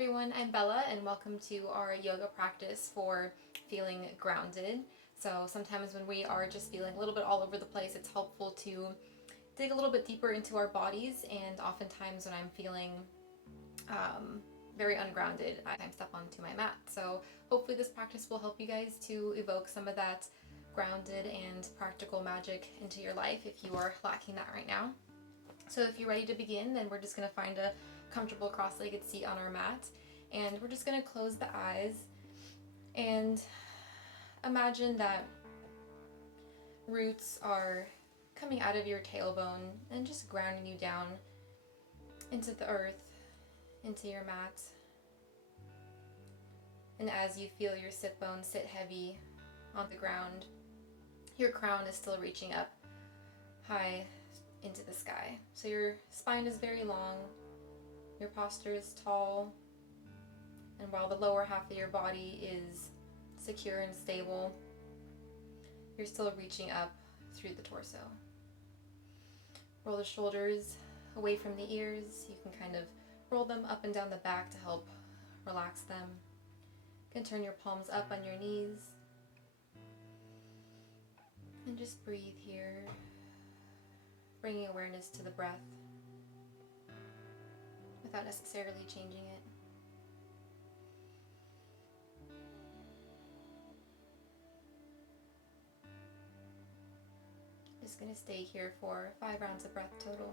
everyone, I'm Bella and welcome to our yoga practice for feeling grounded. So sometimes when we are just feeling a little bit all over the place, it's helpful to dig a little bit deeper into our bodies, and oftentimes when I'm feeling very ungrounded, I step onto my mat. So hopefully this practice will help you guys to evoke some of that grounded and practical magic into your life if you are lacking that right now. So if you're ready to begin, then we're just going to find a comfortable cross-legged seat on our mat, and we're just going to close the eyes and imagine that roots are coming out of your tailbone and just grounding you down into the earth, into your mat. And as you feel your sit bones sit heavy on the ground, your crown is still reaching up high into the sky. So your spine is very long, your posture is tall, and while the lower half of your body is secure and stable, you're still reaching up through the torso. Roll the shoulders away from the ears. You can kind of roll them up and down the back to help relax them. You can turn your palms up on your knees and just breathe here, bringing awareness to the breath without necessarily changing it. Just going to stay here for 5 rounds of breath total.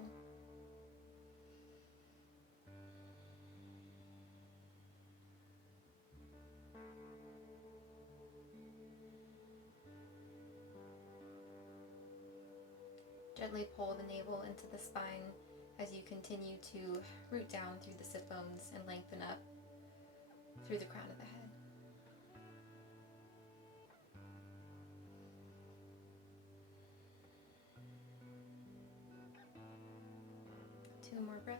Gently pull the navel into the spine as you continue to root down through the sit bones and lengthen up through the crown of the head. Two more breaths.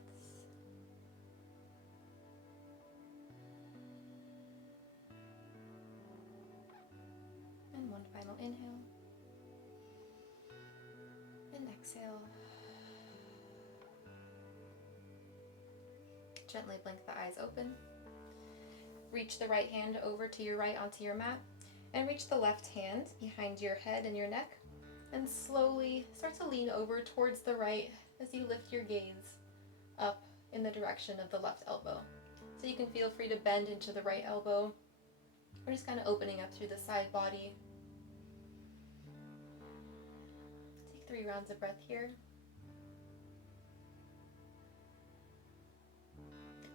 And one final inhale. And exhale. Gently blink the eyes open. Reach the right hand over to your right onto your mat, and reach the left hand behind your head and your neck, and slowly start to lean over towards the right as you lift your gaze up in the direction of the left elbow. So you can feel free to bend into the right elbow. We're just kind of opening up through the side body. Take 3 rounds of breath here.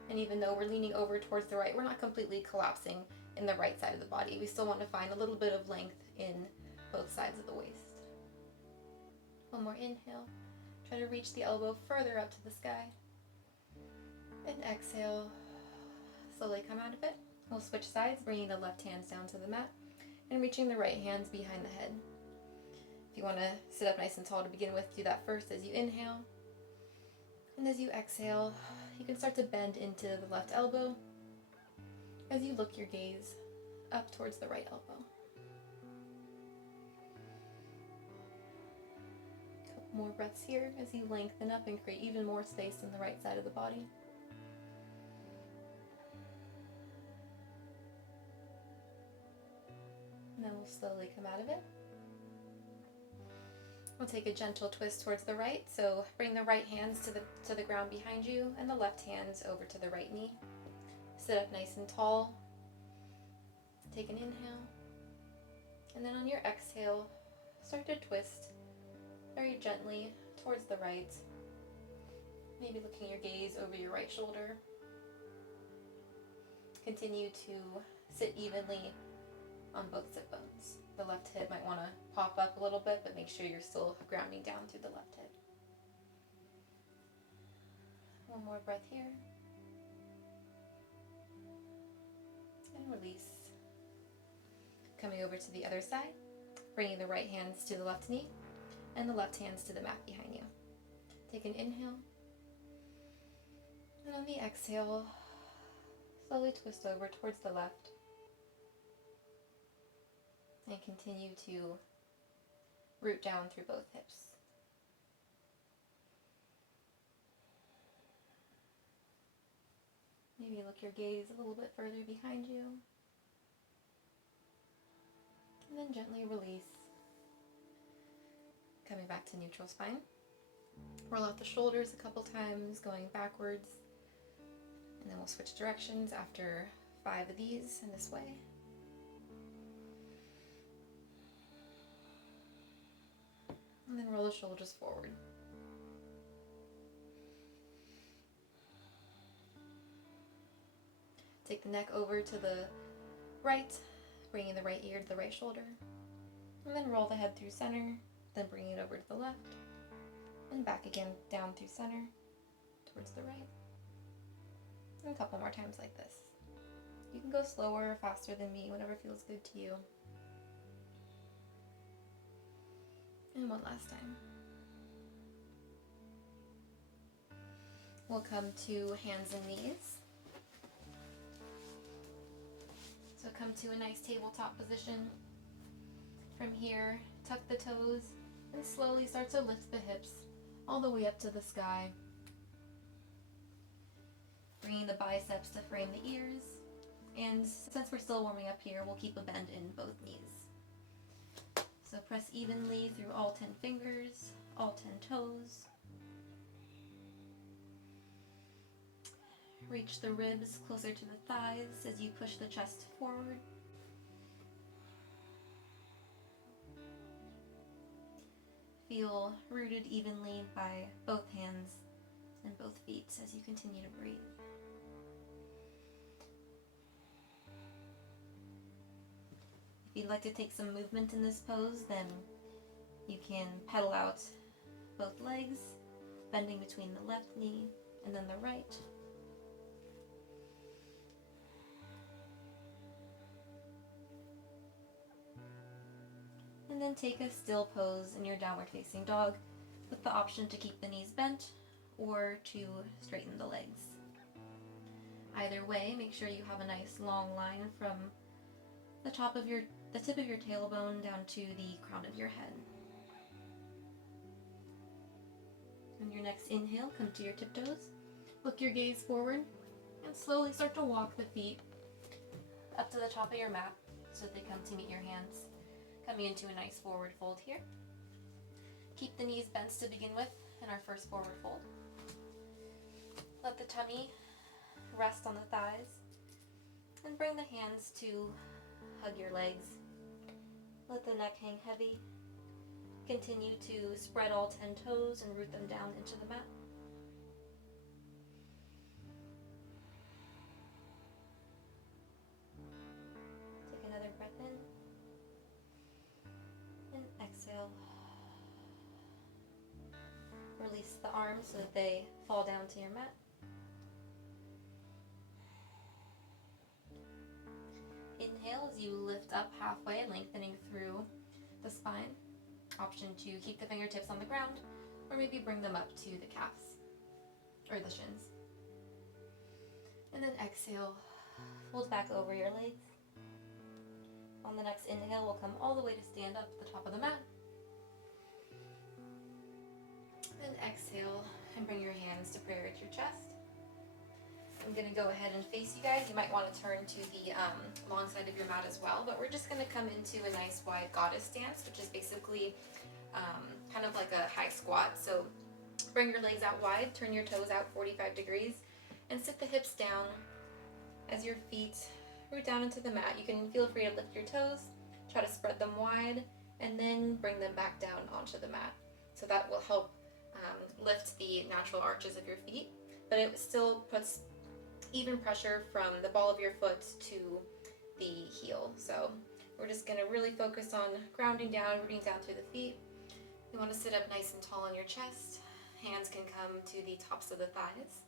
And even though we're leaning over towards the right, we're not completely collapsing in the right side of the body. We still want to find a little bit of length in both sides of the waist. One more inhale. Try to reach the elbow further up to the sky. And exhale. Slowly come out of it. We'll switch sides, bringing the left hands down to the mat and reaching the right hands behind the head. If you want to sit up nice and tall to begin with, do that first as you inhale. And as you exhale, you can start to bend into the left elbow as you look your gaze up towards the right elbow. A couple more breaths here as you lengthen up and create even more space in the right side of the body. And then we'll slowly come out of it. We'll take a gentle twist towards the right, so bring the right hands to the ground behind you and the left hands over to the right knee. Sit up nice and tall. Take an inhale. And then on your exhale, start to twist very gently towards the right. Maybe looking your gaze over your right shoulder. Continue to sit evenly on both sit bones. The left hip might want to pop up a little bit, but make sure you're still grounding down through the left hip. One more breath here. And release. Coming over to the other side, bringing the right hands to the left knee and the left hands to the mat behind you. Take an inhale. And on the exhale, slowly twist over towards the left. And continue to root down through both hips. Maybe look your gaze a little bit further behind you. And then gently release. Coming back to neutral spine. Roll out the shoulders a couple times, going backwards. And then we'll switch directions after 5 of these in this way. And then roll the shoulders forward. Take the neck over to the right, bringing the right ear to the right shoulder. And then roll the head through center, then bring it over to the left. And back again, down through center, towards the right. And a couple more times like this. You can go slower or faster than me, whatever feels good to you. And one last time. We'll come to hands and knees. So come to a nice tabletop position. From here, tuck the toes and slowly start to lift the hips all the way up to the sky. Bringing the biceps to frame the ears. And since we're still warming up here, we'll keep a bend in both knees. So press evenly through all 10 fingers, all 10 toes. Reach the ribs closer to the thighs as you push the chest forward. Feel rooted evenly by both hands and both feet as you continue to breathe. If you'd like to take some movement in this pose, then you can pedal out both legs, bending between the left knee and then the right. And then take a still pose in your downward facing dog with the option to keep the knees bent or to straighten the legs. Either way, make sure you have a nice long line from the tip of your tailbone down to the crown of your head. On your next inhale, come to your tiptoes. Look your gaze forward and slowly start to walk the feet up to the top of your mat so that they come to meet your hands. Coming into a nice forward fold here. Keep the knees bent to begin with in our first forward fold. Let the tummy rest on the thighs and bring the hands to hug your legs. Let the neck hang heavy. Continue to spread all 10 toes and root them down into the mat. Take another breath in. And exhale. Release the arms so that they fall down to your mat. Inhale as you lift up halfway, lengthening through the spine. Option to keep the fingertips on the ground or maybe bring them up to the calves or the shins. And then exhale, fold back over your legs. On the next inhale, we'll come all the way to stand up at the top of the mat. Then exhale and bring your hands to prayer at your chest. I'm going to go ahead and face you guys. You might want to turn to the long side of your mat as well, but we're just going to come into a nice wide goddess stance, which is basically kind of like a high squat. So bring your legs out wide, turn your toes out 45 degrees, and sit the hips down as your feet root down into the mat. You can feel free to lift your toes, try to spread them wide, and then bring them back down onto the mat. So that will help lift the natural arches of your feet, but it still puts even pressure from the ball of your foot to the heel. So we're just going to really focus on grounding down, rooting down through the feet. You want to sit up nice and tall on your chest. Hands can come to the tops of the thighs.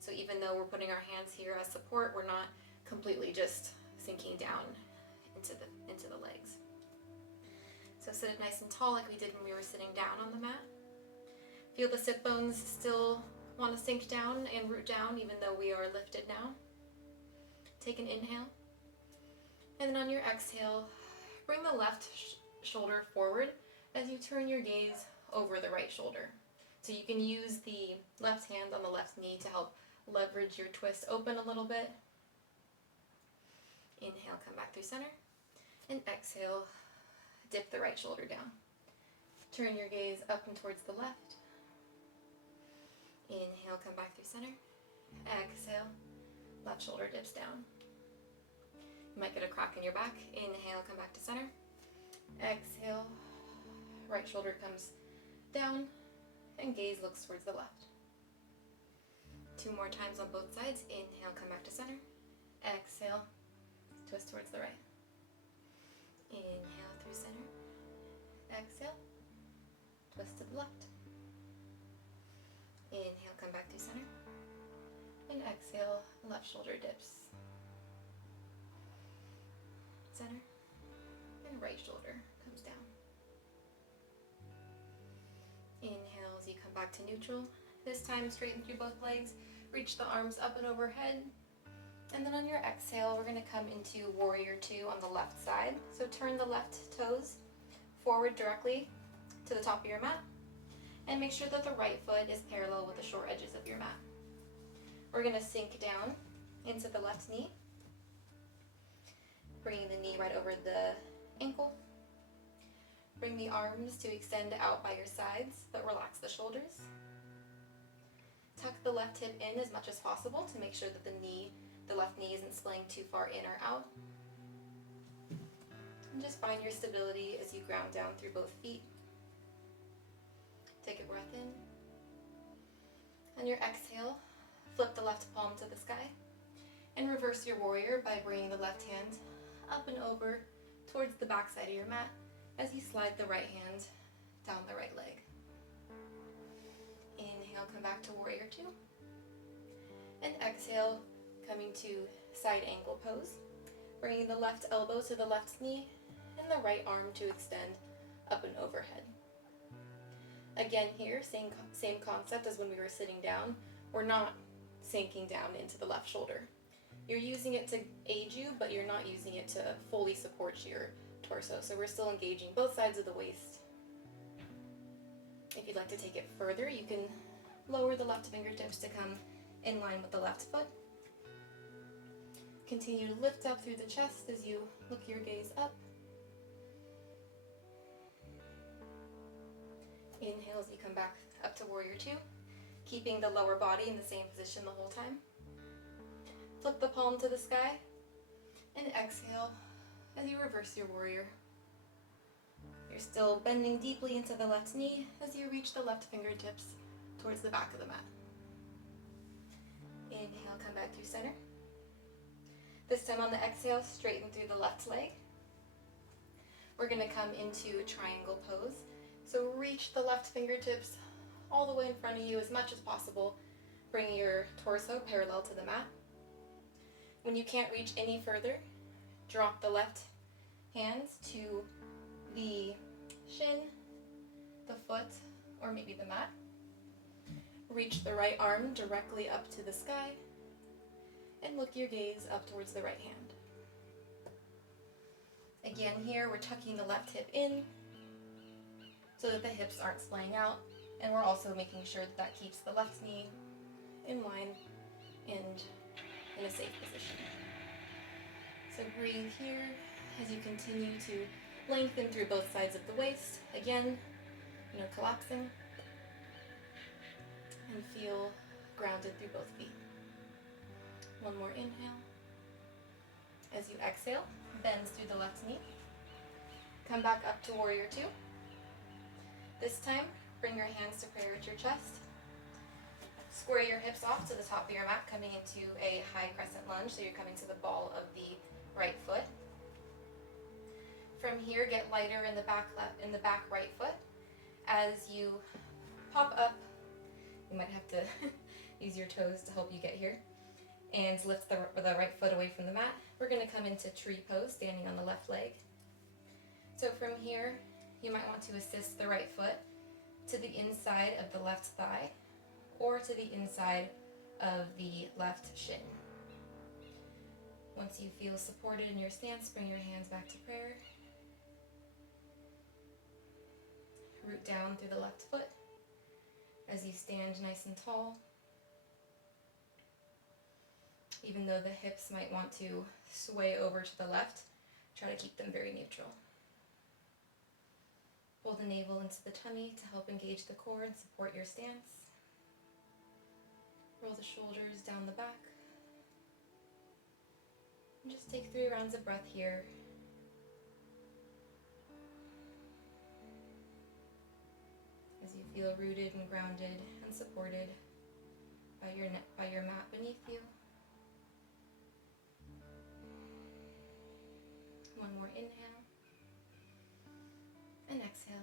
So even though we're putting our hands here as support, we're not completely just sinking down into the legs. So sit up nice and tall like we did when we were sitting down on the mat. Feel the sit bones still want to sink down and root down even though we are lifted now. Take an inhale. And then on your exhale, bring the left shoulder forward as you turn your gaze over the right shoulder. So you can use the left hand on the left knee to help leverage your twist open a little bit. Inhale, come back through center. And exhale, dip the right shoulder down. Turn your gaze up and towards the left. Inhale, come back through center. Exhale, left shoulder dips down. You might get a crack in your back. Inhale, come back to center. Exhale, right shoulder comes down and gaze looks towards the left. 2 more times on both sides. Inhale, come back to center. Exhale, twist towards the right. Inhale through center. Exhale, twist to the left. Inhale, come back through center. And exhale, left shoulder dips. Center. And right shoulder comes down. Inhale as you come back to neutral. This time straighten through both legs. Reach the arms up and overhead. And then on your exhale, we're going to come into Warrior 2 on the left side. So turn the left toes forward directly to the top of your mat. And make sure that the right foot is parallel with the short edges of your mat. We're going to sink down into the left knee. Bringing the knee right over the ankle. Bring the arms to extend out by your sides, but relax the shoulders. Tuck the left hip in as much as possible to make sure that the left knee isn't splaying too far in or out. And just find your stability as you ground down through both feet. Take a breath in. On your exhale, flip the left palm to the sky and reverse your warrior by bringing the left hand up and over towards the back side of your mat as you slide the right hand down the right leg. Inhale, come back to Warrior 2. And exhale, coming to side angle pose. Bringing the left elbow to the left knee and the right arm to extend up and overhead. Again here, same concept as when we were sitting down. We're not sinking down into the left shoulder. You're using it to aid you, but you're not using it to fully support your torso. So we're still engaging both sides of the waist. If you'd like to take it further, you can lower the left fingertips to come in line with the left foot. Continue to lift up through the chest as you look your gaze up. Inhale as you come back up to Warrior 2, keeping the lower body in the same position the whole time. Flip the palm to the sky and exhale as you reverse your warrior. You're still bending deeply into the left knee as you reach the left fingertips towards the back of the mat. Inhale, come back through center. This time on the exhale, straighten through the left leg. We're going to come into triangle pose. So reach the left fingertips all the way in front of you as much as possible. Bring your torso parallel to the mat. When you can't reach any further, drop the left hands to the shin, the foot, or maybe the mat. Reach the right arm directly up to the sky and look your gaze up towards the right hand. Again here, we're tucking the left hip in so that the hips aren't splaying out, and we're also making sure that that keeps the left knee in line and in a safe position. So breathe here as you continue to lengthen through both sides of the waist. Again, no collapsing. And feel grounded through both feet. One more inhale. As you exhale, bend through the left knee. Come back up to Warrior 2. This time, bring your hands to prayer at your chest. Square your hips off to the top of your mat, coming into a high crescent lunge, so you're coming to the ball of the right foot. From here, get lighter in the back right foot. As you pop up, you might have to use your toes to help you get here, and lift the right foot away from the mat. We're going to come into tree pose, standing on the left leg. So from here, you might want to assist the right foot to the inside of the left thigh or to the inside of the left shin. Once you feel supported in your stance, bring your hands back to prayer. Root down through the left foot as you stand nice and tall. Even though the hips might want to sway over to the left, try to keep them very neutral. Pull the navel into the tummy to help engage the core and support your stance. Roll the shoulders down the back. And just take 3 rounds of breath here. As you feel rooted and grounded and supported by your mat beneath you. One more inhale. And exhale.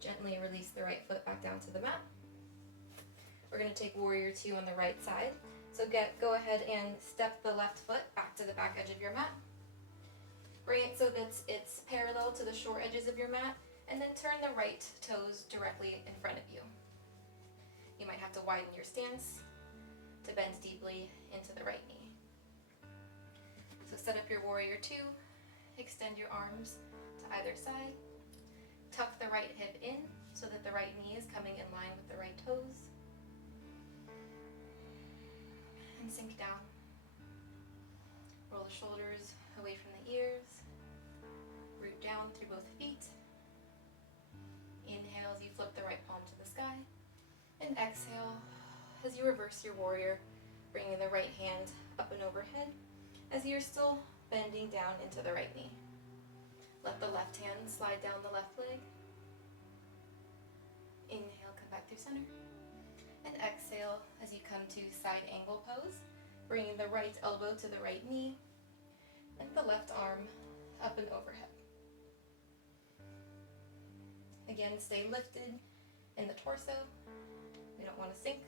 Gently release the right foot back down to the mat. We're going to take Warrior 2 on the right side. So go ahead and step the left foot back to the back edge of your mat. Bring it so that it's parallel to the short edges of your mat, and then turn the right toes directly in front of you. You might have to widen your stance to bend deeply into the right knee. So set up your Warrior 2, extend your arms to either side, tuck the right hip in so that the right knee is coming in line with the right toes, and sink down. Roll the shoulders away from the ears, root down through both feet. Inhale as you flip the right palm to the sky, and exhale as you reverse your warrior, bringing the right hand up and overhead as you're still bending down into the right knee. Let the left hand slide down the left leg. Inhale, come back through center. And exhale as you come to side angle pose, bringing the right elbow to the right knee and the left arm up and overhead. Again, stay lifted in the torso. We don't want to sink.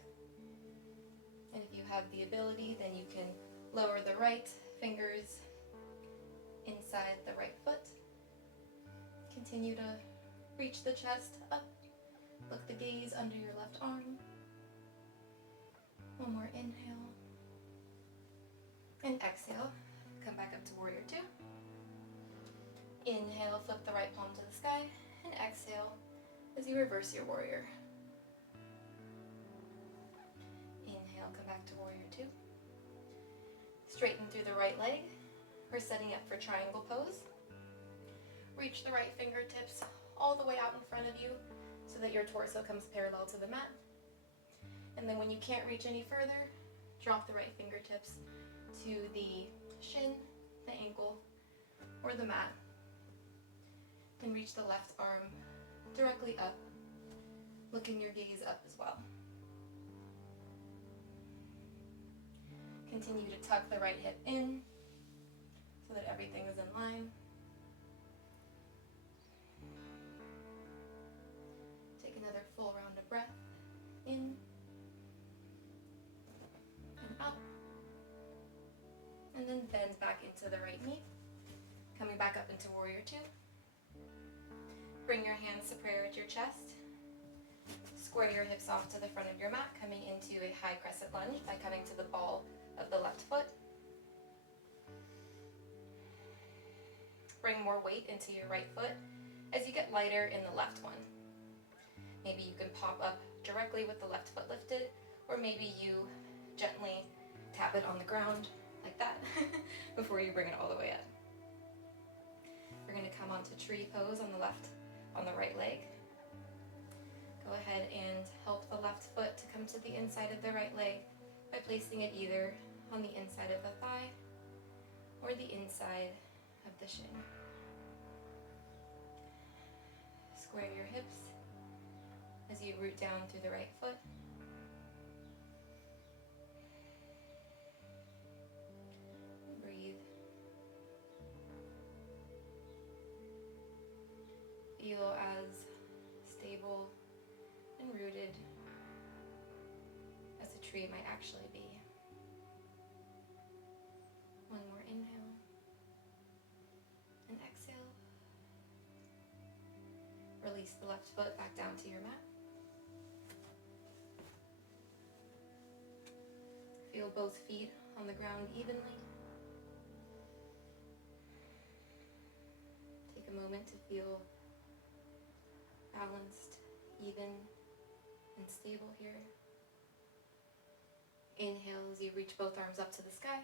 And if you have the ability, then you can lower the right fingers inside the right foot. Continue to reach the chest up. Look the gaze under your left arm. One more inhale. And exhale. Come back up to Warrior 2. Inhale, flip the right palm to the sky. And exhale as you reverse your warrior. Inhale, come back to Warrior 2. Straighten through the right leg. We're setting up for triangle pose. Reach the right fingertips all the way out in front of you so that your torso comes parallel to the mat. And then when you can't reach any further, drop the right fingertips to the shin, the ankle, or the mat. And reach the left arm directly up, looking your gaze up as well. Continue to tuck the right hip in so that everything is in line. Take another full round of breath in and out. And then bend back into the right knee, coming back up into Warrior 2. Bring your hands to prayer at your chest. Square your hips off to the front of your mat, coming into a high crescent lunge by coming to the ball of the left foot. Bring more weight into your right foot as you get lighter in the left one. Maybe you can pop up directly with the left foot lifted, or maybe you gently tap it on the ground like that before you bring it all the way up. We're going to come onto tree pose on the right leg. Go ahead and help the left foot to come to the inside of the right leg by placing it either on the inside of the thigh or the inside of the shin. Square your hips as you root down through the right foot. Breathe. Feel as stable and rooted as a tree might actually be. One more inhale and exhale. Release the left foot back down to your mat. Feel both feet on the ground evenly. Take a moment to feel balanced, even, and stable here. Inhale as you reach both arms up to the sky,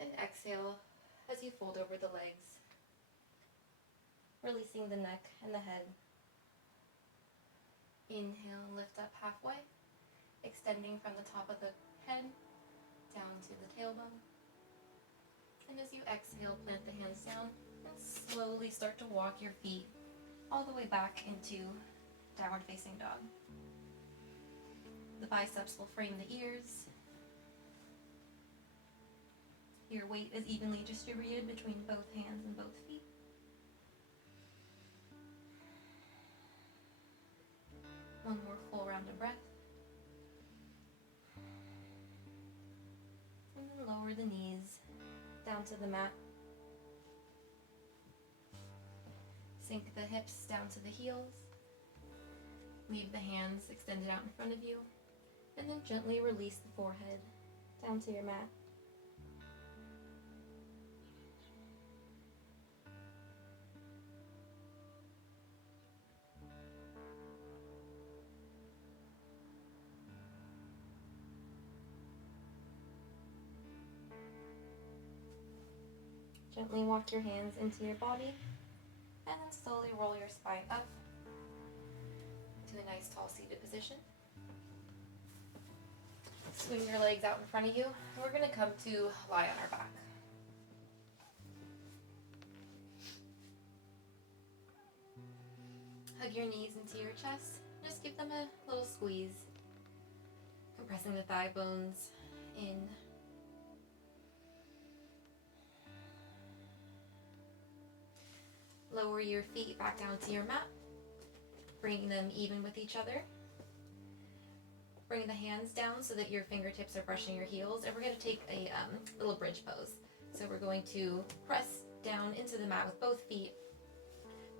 and exhale as you fold over the legs, releasing the neck and the head. Inhale, lift up halfway, extending from the top of the head down to the tailbone. And as you exhale, plant the hands down and slowly start to walk your feet all the way back into downward facing dog. The biceps will frame the ears. Your weight is evenly distributed between both hands and both feet. One more full round of breath. And then lower the knees down to the mat. Sink the hips down to the heels. Leave the hands extended out in front of you. And then gently release the forehead down to your mat. Gently walk your hands into your body, and then slowly roll your spine up to a nice tall seated position. Swing your legs out in front of you, and we're going to come to lie on our back. Hug your knees into your chest, just give them a little squeeze, compressing the thigh bones in. Lower your feet back down to your mat, bringing them even with each other. Bring the hands down so that your fingertips are brushing your heels, and we're going to take a little bridge pose. So we're going to press down into the mat with both feet,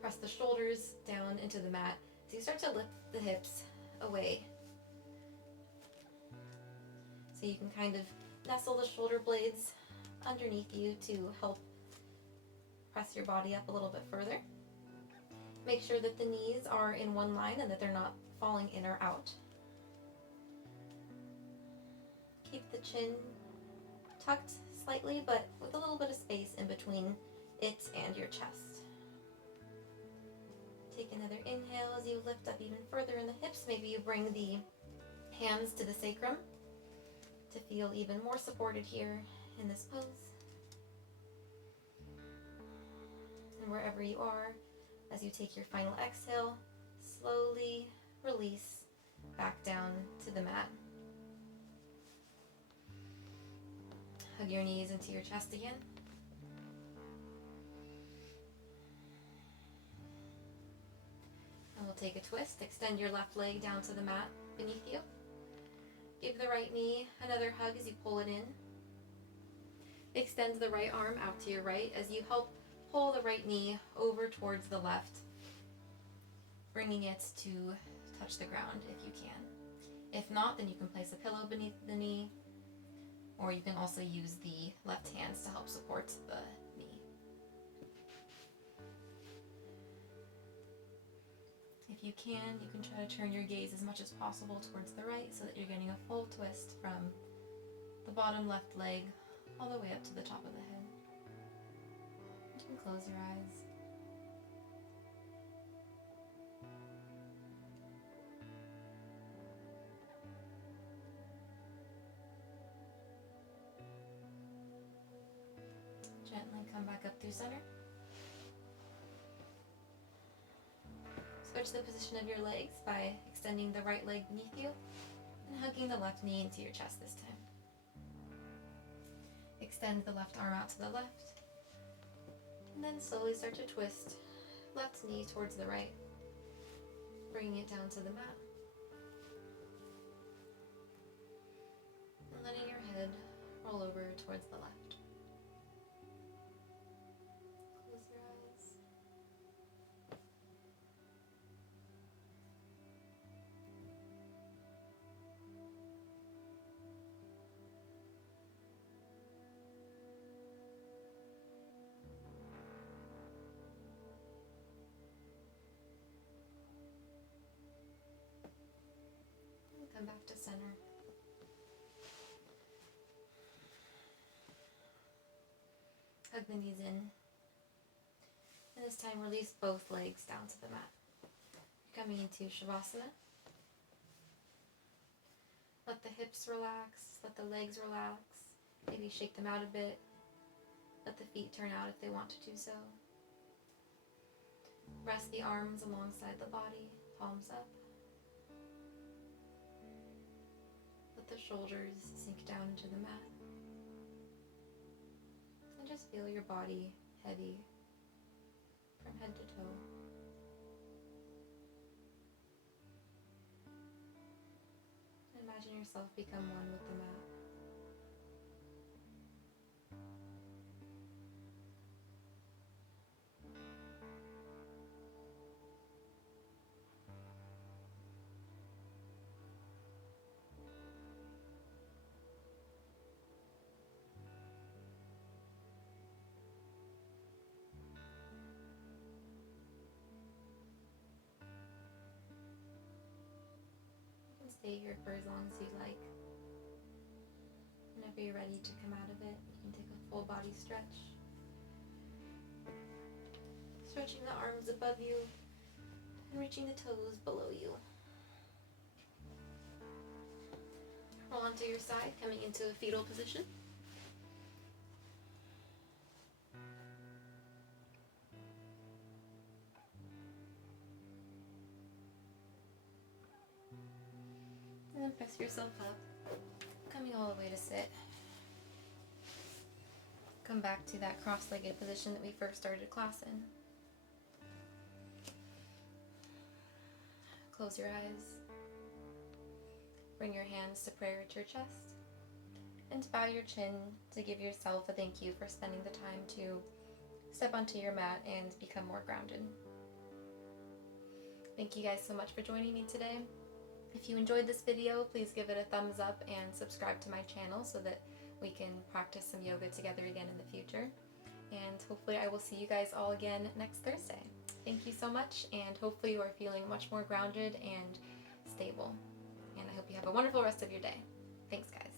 press the shoulders down into the mat, so you start to lift the hips away. So you can kind of nestle the shoulder blades underneath you to help press your body up a little bit further. Make sure that the knees are in one line and that they're not falling in or out. Keep the chin tucked slightly, but with a little bit of space in between it and your chest. Take another inhale as you lift up even further in the hips. Maybe you bring the hands to the sacrum to feel even more supported here in this pose. And wherever you are, as you take your final exhale, slowly release back down to the mat. Hug your knees into your chest again. And we'll take a twist. Extend your left leg down to the mat beneath you. Give the right knee another hug as you pull it in. Extend the right arm out to your right as you help pull the right knee over towards the left, bringing it to touch the ground if you can. If not, then you can place a pillow beneath the knee, or you can also use the left hands to help support the knee. If you can try to turn your gaze as much as possible towards the right so that you're getting a full twist from the bottom left leg all the way up to the top of the head. You can close your eyes. Gently come back up through center. Switch the position of your legs by extending the right leg beneath you and hugging the left knee into your chest this time. Extend the left arm out to the left, and then slowly start to twist left knee towards the right, bringing it down to the mat, and letting your head roll over towards the left. Close your eyes. Come back to center. Hug the knees in. And this time release both legs down to the mat. Coming into Shavasana. Let the hips relax, let the legs relax. Maybe shake them out a bit. Let the feet turn out if they want to do so. Rest the arms alongside the body, palms up. Let the shoulders sink down into the mat. And just feel your body heavy from head to toe. Imagine yourself become one with the mat. Stay here for as long as you like. Whenever you're ready to come out of it, you can take a full body stretch. Stretching the arms above you and reaching the toes below you. Roll onto your side, coming into a fetal position. And then press yourself up, coming all the way to sit. Come back to that cross-legged position that we first started class in. Close your eyes. Bring your hands to prayer at your chest. And bow your chin to give yourself a thank you for spending the time to step onto your mat and become more grounded. Thank you guys so much for joining me today. If you enjoyed this video, please give it a thumbs up and subscribe to my channel so that we can practice some yoga together again in the future. And hopefully I will see you guys all again next Thursday. Thank you so much, and hopefully you are feeling much more grounded and stable. And I hope you have a wonderful rest of your day. Thanks, guys.